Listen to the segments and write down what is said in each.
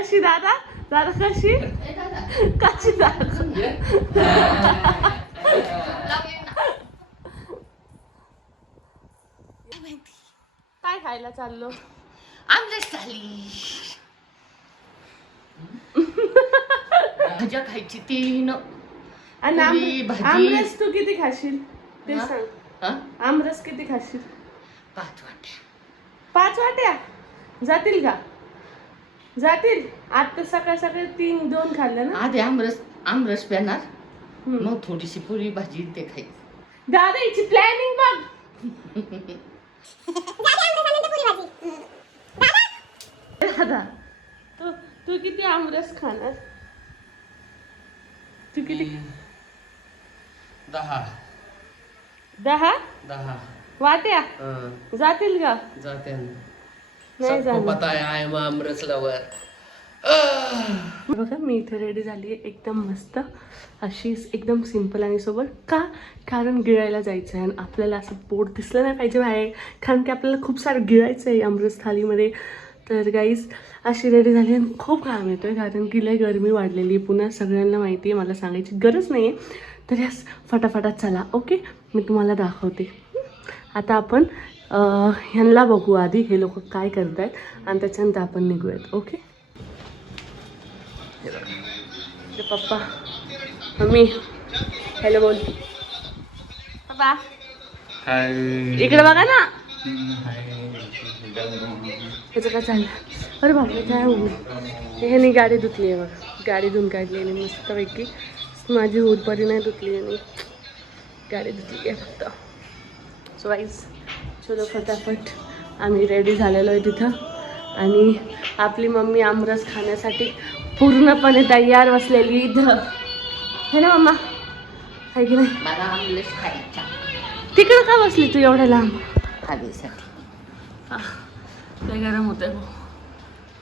कशी दादा दादा कशी कशी दादा काय खायला चाललो आमरस झाली भाज्या खायची 3 आणि भाजी. आमरस तू किती खाशील ते हा? सांग. हा? आमरस किती खाशील? 5 वाट्या 5 वाट्या जातील का? जातील. आता सकाळ सकाळी 2 खाल्लं ना. आधी आमरस प्याणार मग थोडीशी पुरी भाजी ते खायची. दादा हिची प्लॅनिंग बघ. दादा तू तू किती आमरस खाणार? तू किती? 10 वाट्या जातील का? जाते नाही सबको जाणार. पता है आई एम आमरस लवर. बघा मी इथे रेडी झाली आहे एकदम मस्त अशी एकदम सिंपल आणि सोबत का कारण गिळायला जायचं आहे आणि आपल्याला असं पोट दिसलं नाही पाहिजे बाहेर कारण की आपल्याला खूप सारं गिळायचं आहे आमरस थालीमध्ये. तर गाईज अशी रेडी झाली आणि खूप घाम येतो आहे कारण की लय गरमी वाढलेली आहे पुन्हा सगळ्यांना माहिती आहे मला सांगायची गरज नाही आहे. तर यास फटाफटात चला ओके मी तुम्हाला दाखवते. आता आपण ह्यांना बघू आधी हे लोक काय करत आहेत आणि त्याच्यानंतर आपण निघूयात ओके. पप्पा मम्मी हॅलो बोल पप्पा इकडे बघा ना त्याचं काय चाललं. अरे बापरे काय होऊ ह्याने गाडी धुतली आहे बघ गाडी धुवून काढलेली मस्तपैकी माझी हुडपरी नाही धुतली आणि गाडी धुतली आहे फक्त. सो वाईज चलो फटाफट आम्ही रेडी झालेलो आहे तिथं आणि आपली मम्मी आमरस खाण्यासाठी पूर्णपणे तयार बसलेली इथं है ना मम्मा आहे की नाही. मला आमरस खायचा तिकडं का बसली तू एवढ्या लांब? हवेसाठी. लय गरम होत आहे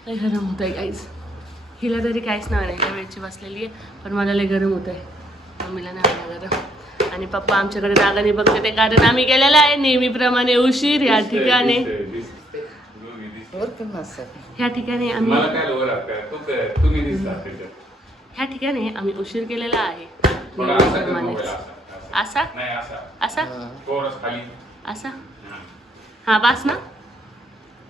लय गरम होत आहे काहीच. हिला तरी काहीच नाही नाही वेळची बसलेली आहे पण मला लय गरम होत आहे मम्मीला नाही मला गरम. आणि पप्पा आमच्याकडे रागाने बघते ते कारण आम्ही गेलेलं आहे नेहमीप्रमाणे उशीर या ठिकाणी. ह्या ठिकाणी आम्ही ह्या ठिकाणी आम्ही उशीर केलेला आहे असा असा असा हा बास ना.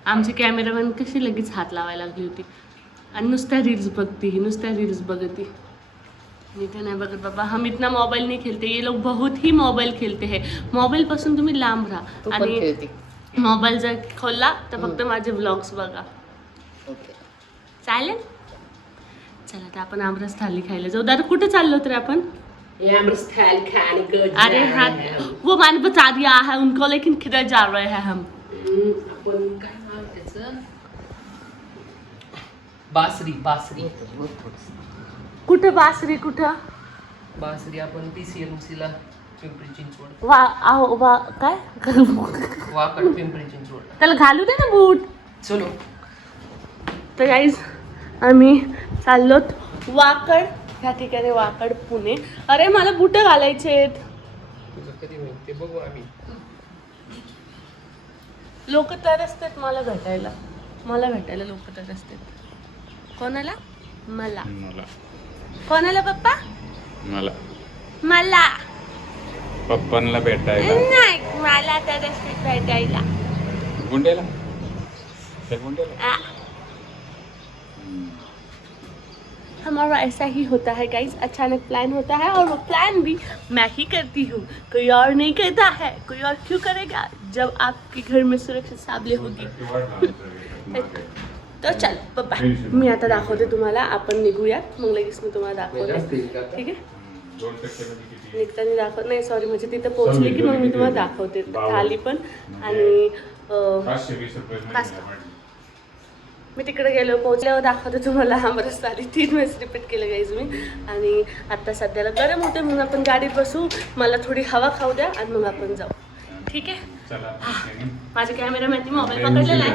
आमची कॅमेरामॅन कशी लगेच हात लावायला लागली होती आणि नुसत्या रील्स बघती नुसत्या रील्स बघती. मी ते नाही बघत बाबा हम इतना मोबाईल नहीं खेलते ये लोग बहुत ही मोबाईल खेलते हैं. मोबाईल पासून तुम्ही लांब राहा आणि मोबाईल जर खोलला तर फक्त माझे व्लॉग्स बघा चालेल. चला तर आपण आमरस थाली खायला जाऊ. दादा कुठे चाललो तर आपण? आमरस थाली खाने को अरे हाँ वो मैंने बता दिया है उनको लेकिन किधर जा रहे हैं हम? आपण काय नाव त्याचं बासरी बासरी कुठं बासरी कुठं? बासरी आपण PCMC ला पिंपरी चिंचवड वा आहो वा काय वाकड पिंपरी चिंचवड. त्याला घालू दे ना बूट. चलो तर गाईज आम्ही चाललोत वाकड ह्या ठिकाणी वाकड पुणे. अरे मला बुटं घालायचे आहेत. तुझं कधी होईल ते बघू आम्ही. लोक तरसतात मला भेटायला लोक तरसतात. कोणाला? मला कोणाला पप्पा? मला पप्पांना भेटायला नाही मला तरसतात भेटायला. गुंडेला हमारा ऐसा ही होता है गाइस अचानक प्लान होता है और वो प्लान भी मैं ही करती हूँ कोई और नहीं करता है. कोई और क्यों करेगा जब आपके घर में सुरक्षित साबले होगी. तर चल पप्पा मी आता दाखवते तुम्हाला आपण निघूयात मग लगेच मी तुम्हाला दाखवते ठीक आहे. निघताना दाखवत नाही सॉरी म्हणजे तिथं पोहोचले की मग मी तुम्हाला दाखवते थाली पण आणि मी तिकडे गेलो पोहोचल्यावर दाखवते तुम्हाला आमरस थाली 3 वेळेस रिपीट केलं गाईज मी. आणि आता सध्याला गरम होते म्हणून आपण गाडीत बसू मला थोडी हवा खाऊ द्या आणि मग आपण जाऊ ठीक आहे. माझ्या कॅमेरामॅननी मोबाईल पकडलेला आहे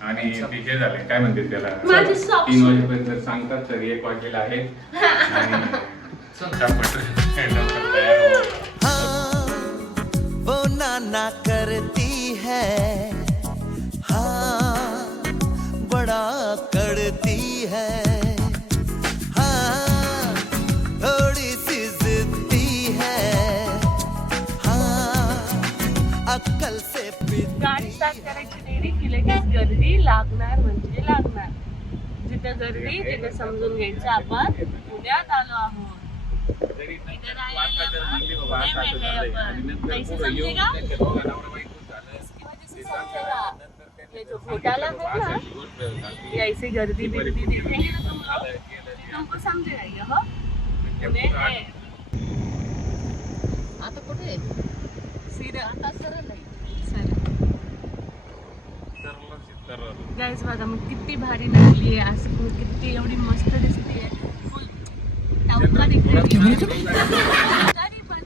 आणि हे झाले काय म्हणते त्याला माझे socks. 3 वाजेपर्यंत सांगतात तर 1 वाजलेला आहे वो नाना करती है हाँ बड़ा करती है, हाँ थोड़ी सी जिद्दी है, हाँ अक्कल से गाडी स्टार्ट करायची देरी की लगेच गर्दी लागणार म्हणजे लागणार. जिथे गर्दी तिथे समजून घ्यायचं आपण पुण्यात आलो आहोत. इधर आएगा पुणे में है अपन. कैसे समझेगा? इसकी वजह से समझेगा. ये जो घोटाला है ना, ये ऐसे गर्दी बिर्दी देखेंगे ना तुम लोग, तुमको समझेगा ये. हो पुणे है. आता कुठे सीधा आता सरळ आहे. गाईज बघा मी किती भारी निघली आहे आज. मी किती एवढी मस्त दिसते फुल टावका निघली तरी पण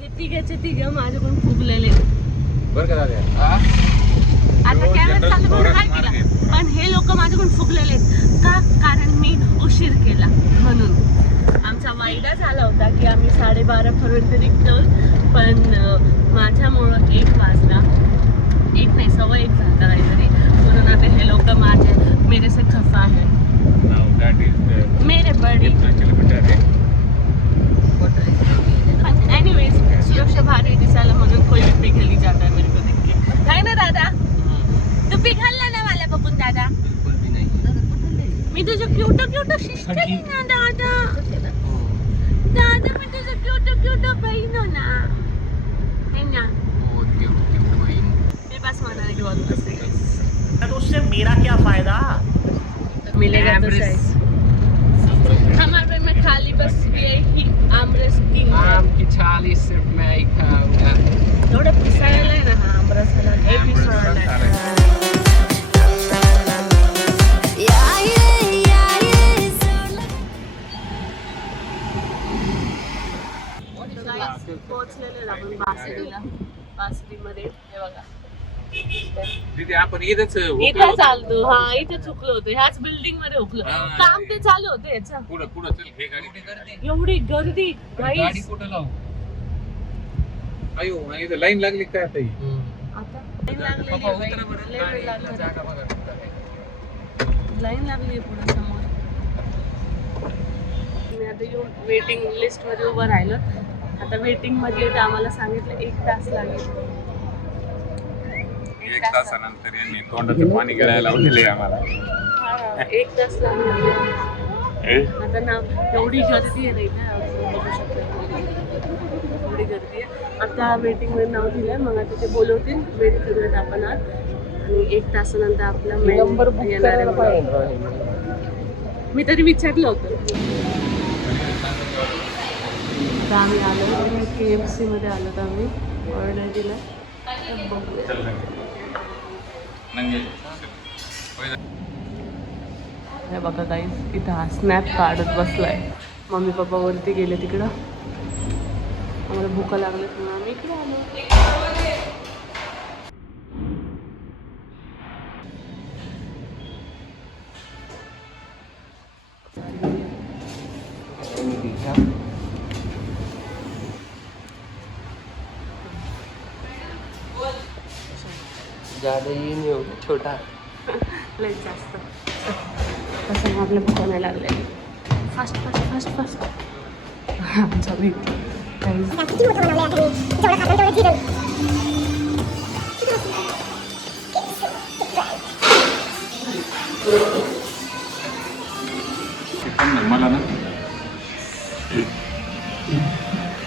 हे तिघेचे तिघं माझ्याकडून फुगलेले. बरं का दादा? आता कॅमेरा चालू करून काय केला, पण हे लोक माझ्याकडून फुगलेले का? कारण मी उशीर केला म्हणून. आमचा वायदा झाला होता की आम्ही 12:30 पर्यंत निघतो, पण माझ्यामुळं 1 वाजला. 1 नाही 1:15 झाला काहीतरी. म्हणून आता हे लोक मेरे से खफा है. मेरे बड़ी एनीवेज सुरक्षा भारी दिसायला म्हणून कोई भी पिघली जाता है मेरे को देख के. है ना दादा? तू पिघलला ना मला बघून दादा. मी तुझं क्यूट शिष्ट आहे ना दादा. दादा मी तुझं क्यूट बहीण हो ना. है ना? मेरे पास मनाने की बहुत मस्त है. तो उससे मेरा क्या फायदा? मिलेगा तो सही. हमारे में खाली बस ये ही आमरस किंग है. आम की छाली सिर्फ मैं ही खाऊंगा. एवढं पिसायला आहे ना हा आमरसाला. हे पिसायला आहे. पोहोचलेले आपण बासरीला. बासरीमध्ये हे बघा तिथे आपण इथंच इथं चालतो. हा इथे चुकलो होतो. ह्याच बिल्डिंग मध्ये हुकलो. काम ते चालू होतं याचं. पुढं चल हे गाडी. एवढी गर्दी गाडी गाईस. कुठं लावू? अयो आणि इथं लाईन लागली काय आता ही? आता लाईन लागलेली पप्पा आहे. उतरा बरं. लय वेळ गाडीला लागला. जागा बघा कुठं आहे. लाईन लागली आहे पुढे समोर. मी आता येऊन वेटिंग लिस्ट मध्ये उभं राहिलं. आता वेटिंग मध्ये तर आम्हाला सांगितलं 1 तास लागेल. 1 तासानंतर यांनी तोंडाचं पाणी गिळायला लावलेलं आहे आम्हाला. हा 1 तास लागेल. आता ना एवढी गर्दी आहे नाही का, बघू शकता एवढी गर्दी आहे. आता वेटिंग मध्ये नाव दिलंय. मग आता ते बोलवतील. वेट करूयात आपण आज. आणि 1 तासानंतर आपला नंबर बुक येणार करायला आहे. पाहिजे. मी तरी विचारलं होतं. तर आम्ही आलो KFC मध्ये आलो. तर आम्ही ऑर्डर दिला. हे बघा गाईस इथं हा स्नॅप काढत बसलाय. मम्मी पप्पा वरती गेले तिकडं. आम्हाला भूका लागले म्हणून आम्ही इकडे आलो. ज्यादा ये नहीं होगा, छोटा. लय जास्त कसं आपल्या भूका नाही लागले. फास्ट आमचा भेट मला ना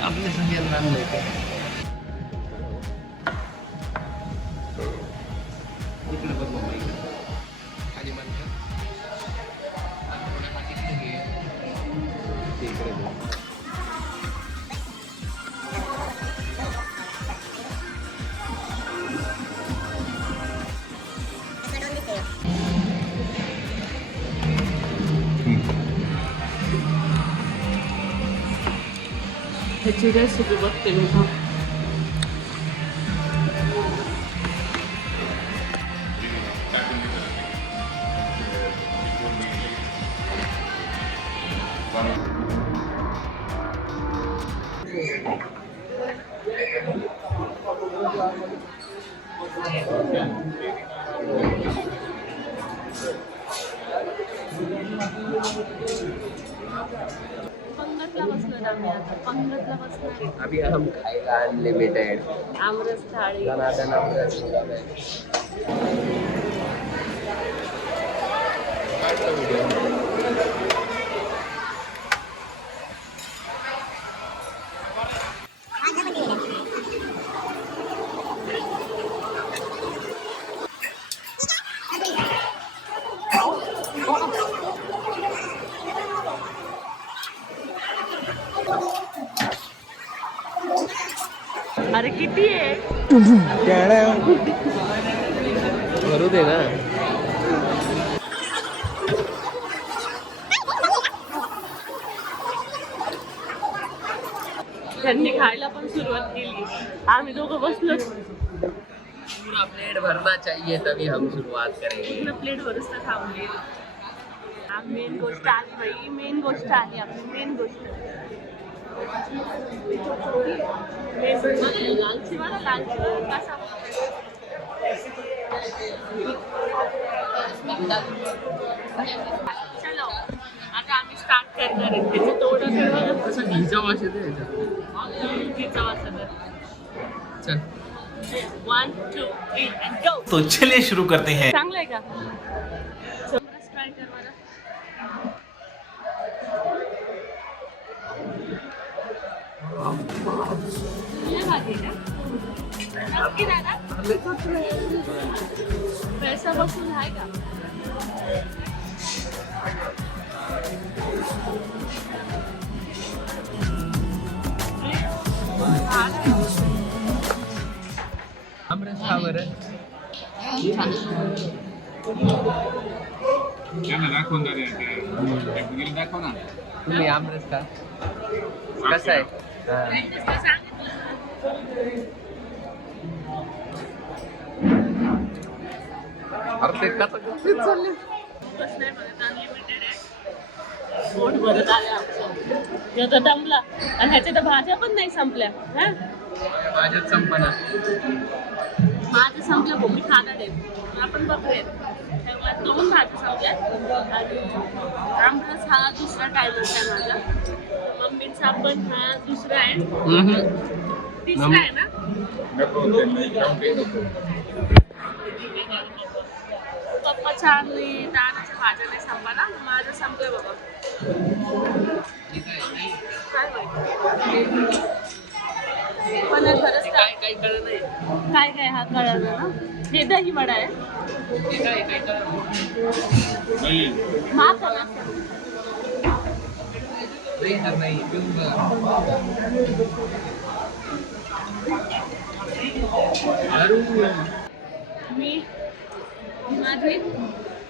आपल्या सगळ्यांना आणलंय का? इकडे बघ बाबा, इकडे. खाली मान कर. इकडे घे. ते इकडे बघ. ह्याची रेसिपी बघते मी. हा पंगतला बसलो आम्ही आता. पंगतला बसणार आहे. अभी हम खाएगा अनलिमिटेड आमरस थाळी. दनादन आमरस. अरे किती आहे? भरू दे ना. त्यांनी खायला पण सुरुवात केली. आम्ही दोघं बसलो. पूरा प्लेट भरना चाहिए तभी हम शुरुआत करेंगे. पूर्ण प्लेट भरूच तर थांबली. मेन गोष्ट आली बाई. मेन गोष्ट आली आपली. मेन गोष्ट लालची वाला लालची वाला कसा चलो आता आम्ही स्टार्ट करणार आहे. त्याचं तोडं सर्व असं घीचा वास येते याच्यात. तिचा वाचत. चल 1 2 3 and go. तो चलिए शुरू करते हैं. चांगलं आहे का? ट्राय कर मला. लय भारी आहे का? नक्की दादा? पैसा बसून आहे का? आमरस खा बरं. त्यांना दाखवून दाखव ना. तुम्ही आमरस खा. कसं आहे? अरे ते कसं चालले. पोट भरत आलं आमचं. जेव्हा दमला आणि ह्याच्या तर भाज्या पण नाही संपल्या. हा माझ्यात संपना. माझं संपलं मी खाणार आहे. आपण बघूया. तेव्हा 2 भाज्या संपल्या आणि आमरस हा दुसरा टायमच आहे माझा. मम्मीचा पण हा दुसरा आहे. तिसरा आहे ना. पप्पाच्या आणि दादाच्या भाज्या नाही संपला. माझं संपलं बाबा. काय माहिती पण खरंच काय काय कळलं नाही. काय काय हा कळलं ना. हे दही वडा आहे. ते काय काय कळलं माफ करा. नाही पिऊन बघा. मी माझी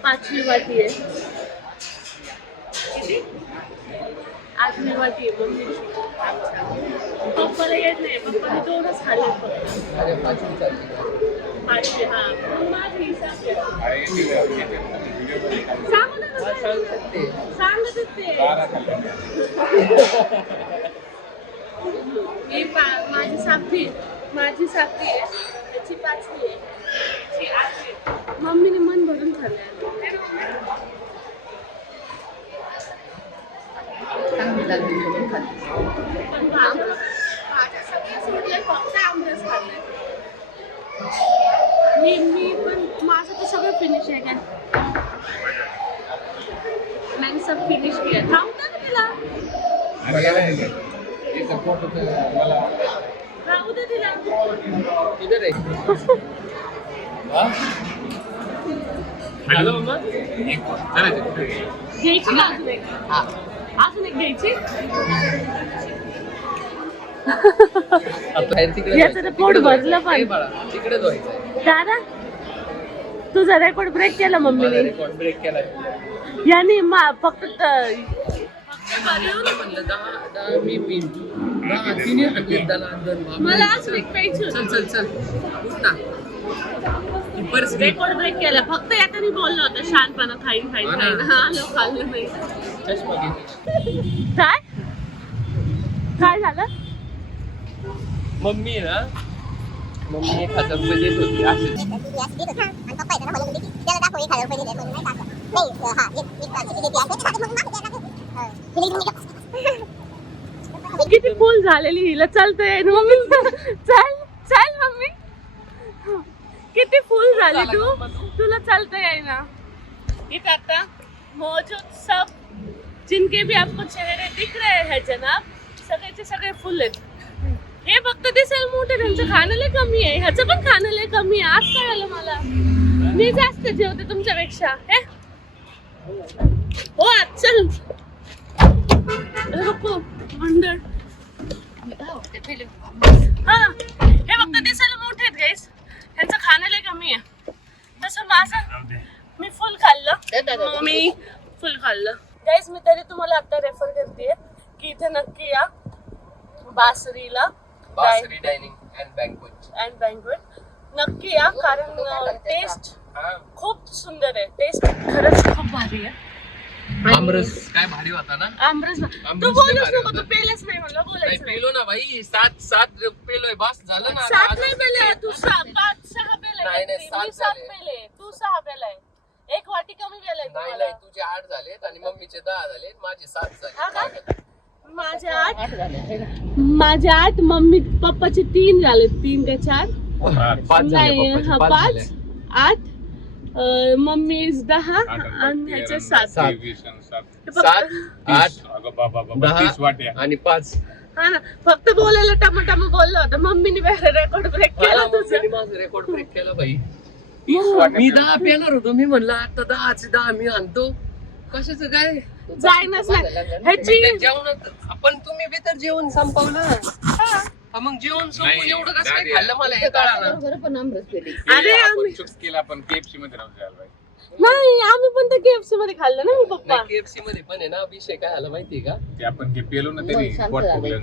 5वी वाटी आहे. किती? 8वी वाटी आहे मम्मीची. पप्पाला येत नाही. पप्पाने 2च खाल्ले फक्त. अरे पाचवी चालली. 5वी हा. माझी हिसाब आहे. सांगू नका. सांगू शकते. सांगतच ते. माझी 7वी आहे. त्याची 5वी आहे. त्याची 8वी आहे. मम्मीने मन भरून खाल्लं. चांगली लागली म्हणून खाल्ली. पण भाज्या सगळ्या सोडल्या. फक्त आमरस खाल्लंय. मी पण माझं तर सगळं फिनिश आहे काय. मैंने सब फिनिश किया. खाऊ ना तिला. राहू दे तिला. किधर आहे? हॅलो मग घ्यायची का अजून एक? अजून एक घ्यायची. याचं तर पोट भरलं पण. तिकडे धुवायचं. दादा तुझा रेकॉर्ड ब्रेक केला मम्मीने. रेकॉर्ड ब्रेक केला. याने फक्त म्हणलं 10 मी पिन 10 तिने हाणले दनादन. मला अजून एक प्यायची होती. चल चल चल उठ ना. पर्स रेकॉर्ड ब्रेक केला. फक्त याने बोलला होता शानपणा खाईन खाईन खाईन. हा लोक खाल्लं नाही. चष्मा घे. काय काय झालं? मम्मी ना मम्मी 1000 रुपये देत होती. असे आणि पप्पा येताना म्हणत होते की त्याला दाखव 1000 रुपये दिले म्हणून नाही टाकत. किती फुल झालेली हिला चालतंय ना मम्मी. चल चल मम्मी. किती फुल झाली तू, तुला चालता आहे ना. इथं आता मौजूद सब जिनके भी आपको चेहरे दिख रहे हैं जनाब, सगळेचे सगळे फुल आहेत. हे फक्त दिसेल मोठे, त्यांचं खाणं लय कमी आहे, ह्याचं पण खाणं लय कमी आहे. आज कळालं मला, मी जास्त जेवते तुमच्यापेक्षा. हे हो चल नको मंडळ. हा हे फक्त दिसायला मोठे आहेत गाईस, ह्यांचं खाणं लय कमी आहे. तसं माझं मी फुल खाल्लं, मी फुल खाल्लं गाईस. मी तरी तुम्हाला आता रेफर करते की इथे नक्की या बासरीला, बासरी डायनिंग अँड बँक्वेट नक्की या, कारण टेस्ट खूप सुंदर आहे. टेस्ट खरंच खूप भारी आहे. आमरस काय भारी होता ना. आमरस तू आमरस बोलूच लय भारी नको, तू होता. पेलेच नाही म्हणलं, नाही बोलायचं नाही. पेलो ना भाई, सात पेलोय, बस झालं ना. 7 नाही पेले तू, 5-6 पेले. नाही, मी 7 7 झाले. पेले, तू 6 पेलाय. 1 वाटी कमी पेलाय नाही तुम्हाला. नाही, तुझे 8 झालेत आणि मम्मीचे 10 झालेत, माझे 7 हा का? झाले. माझे 8 मम्मी पप्पाचे 3 झाले. 3 का 4 पाच झाले नाही, पप्पाचे, हा 5 5 8 मम्मी 10 आणि ह्याचे 7. 7 8 10 वाट्या आणि 5. हा ना, फक्त बोलायला टमाटम बोललो होतं. मम्मीने रेकॉर्ड ब्रेक केला तुझं. माझं रेकॉर्ड ब्रेक केला भाई. मी 10 पेणार होतो, मी म्हणलं आता 10चे 10 मी आणतो. कशाचं काय जाईनच नाही ह्याची. जेवण आपण, तुम्ही बी तर जेवण संपवलं. हा, मग जेवण संपवून नाही, एवढं कसं काय गाडी खाल्लं मला हे कळालं. अरे आपण आम्ही चुक्स केला, आपण केएफसी मध्ये राहून जायला पाहिजे. नाही, आम्ही पण तर KFC मध्ये खाल्लं ना मी पप्पा. KFC मध्ये पण आहे ना विषय काय झाला माहितीये का. ते आपण ते पेलो ना तरी पोट फुगलं.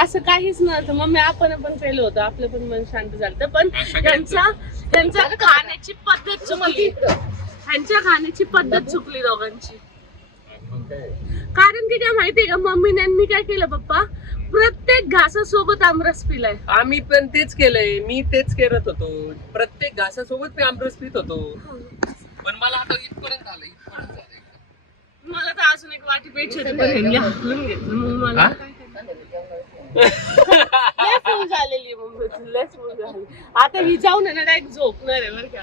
असं काहीच नव्हतं मम्मी, आपण पेलो होतं, आपलं पण मन शांत झालं. पण त्यांचा खाण्याची पद्धत चुकली, ह्यांच्या खाण्याची पद्धत चुकली दोघांची. कारण की काय माहितीये का, मम्मीने आणि मी काय केलं पप्पा, प्रत्येक घासासोबत आमरस पिलाय. आम्ही पण तेच केलंय, मी तेच करत होतो. प्रत्येक घासासोबत मी आमरस पित होतो. पण मला आता इथपर्यंत झालं. मला तर अजून एक वाटी प्यायची होती, पण ह्यांनी हाकलून घेतलं. मग मला लय फुल झालेली मम्मी, लय फुल झाली. आता ही जाऊन आहे ना डायरेक्ट झोपणार आहे बरं का,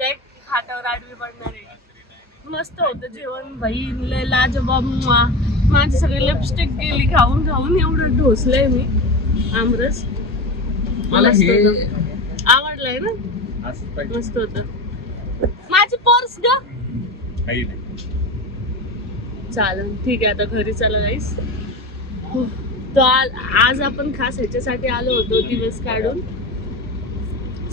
डायरेक्ट हातावर आडवी पडणार आहे. मस्त होतं जेवण भाई, लय लाजवाब. माझी सगळी लिपस्टिक गेली खाऊन खाऊन, एवढं ढोसलंय मी आमरस. मला हे आवडलंय ना, असंच पाहिजे. मस्त होतं. माझी पर्स ग. काही नाही. चालेल ठीक आहे, आता घरी चला जाईस. तो आज आपण खास ह्याच्यासाठी आलो होतो, दिवस काढून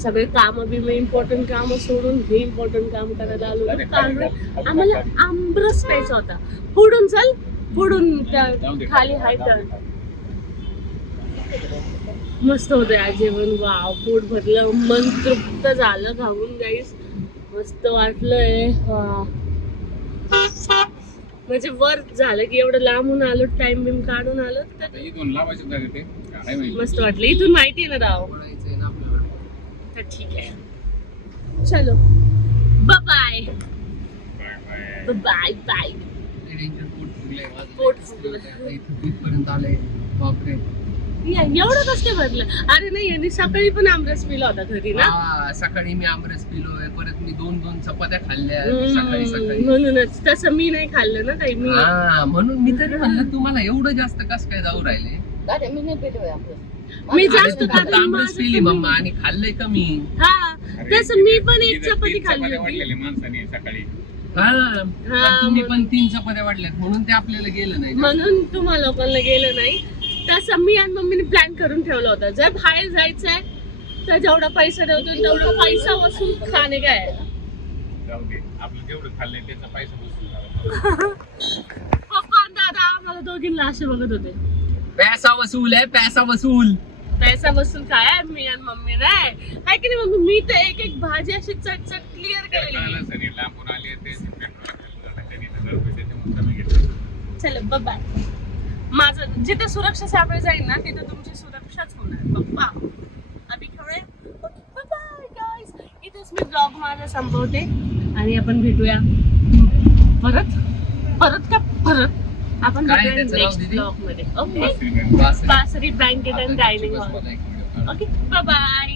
सगळे काम बिम इम्पॉर्टंट काम सोडून हे इम्पॉर्टंट काम करायला आलो होतो. कारण आम्हाला आमरस प्यायचा होता. पुढून चल, पुढून त्या खाली हाय तर मस्त होतं आज जेवण. वाव, पोट भरलं, मन तृप्त झालं खाऊन गाईस. मस्त वाटलंय. म्हणजे वर्क झालं की एवढं लांबून आलो, टाइम बिम काढून आलो तर इथून लावायचं का ते काय माहिती. मस्त वाटलं. इथून माहिती आहे ना राव, तर ठीक आहे. चलो बाय बाय बाय. पोट फुगलं. इथपर्यंत आलंय. बापरे, एवढं कसं काय भरलं. अरे नाही, यांनी सकाळी पण आमरस पिला होता घरी ना. हा, सकाळी मी आमरस पिलोय, परत मी 2 चपात्या खाल्ल्या सकाळी. म्हणूनच तसं मी नाही खाल्लं ना काही. मी हा, म्हणून मी तरी म्हणलं तुम्हाला एवढं जास्त कस काय जाऊ राहिले. मी जास्त आमरस पिली मम्मा आणि खाल्लंय कमी. हा, अरे, तसं मी पण तिथं एक चपाती 3 खाल्ली चपात्या होती. वाढलेली माणसाने सकाळी. हा, तुम्ही पण 3 चपात्या वाढल्यात म्हणून ते आपल्याला गेलं नाही. म्हणून तुम्हा लोकांना गेलं नाही. तसं मी आणि मम्मीने प्लॅन करून ठेवला होता, जर बाहेर जायचंय तर जेवढा पैसा ठेवतो तेवढा पैसा वसूल खाणे काय. जाऊ दे, आपलं जेवढं खाल्लंय त्याचा पैसा वसूल करा. पप्पा आणि दादा आम्हाला दोघींना असे बघत होते. पैसा वसूल आहे, पैसा वसूल. पैसा वसूल काय आहे, मी आणि मम्मी नाही आहे की नाही मम्मी. मी तर एक एक भाजी अशी चटचट क्लिअर केलेली. कळालं सनी, लांबून आले ते पेट्रोल त्यांनी 1000 रुपये त्याच्यामुळे कमी घेतले. चलो बाय. माझं जिथे सुरक्षा सापळे जाईल ना तिथे तुमची सुरक्षाच होणार पप्पा. अभी खरे बाय गाइस. इथेच मी ब्लॉग माझा संपवते आणि आपण भेटूया परत आपण काय भेटूया त्याचं नाव नेक्स्ट दीदी? ब्लॉग मध्ये. Okay, Basari banquet and dining hall. Okay, bye bye.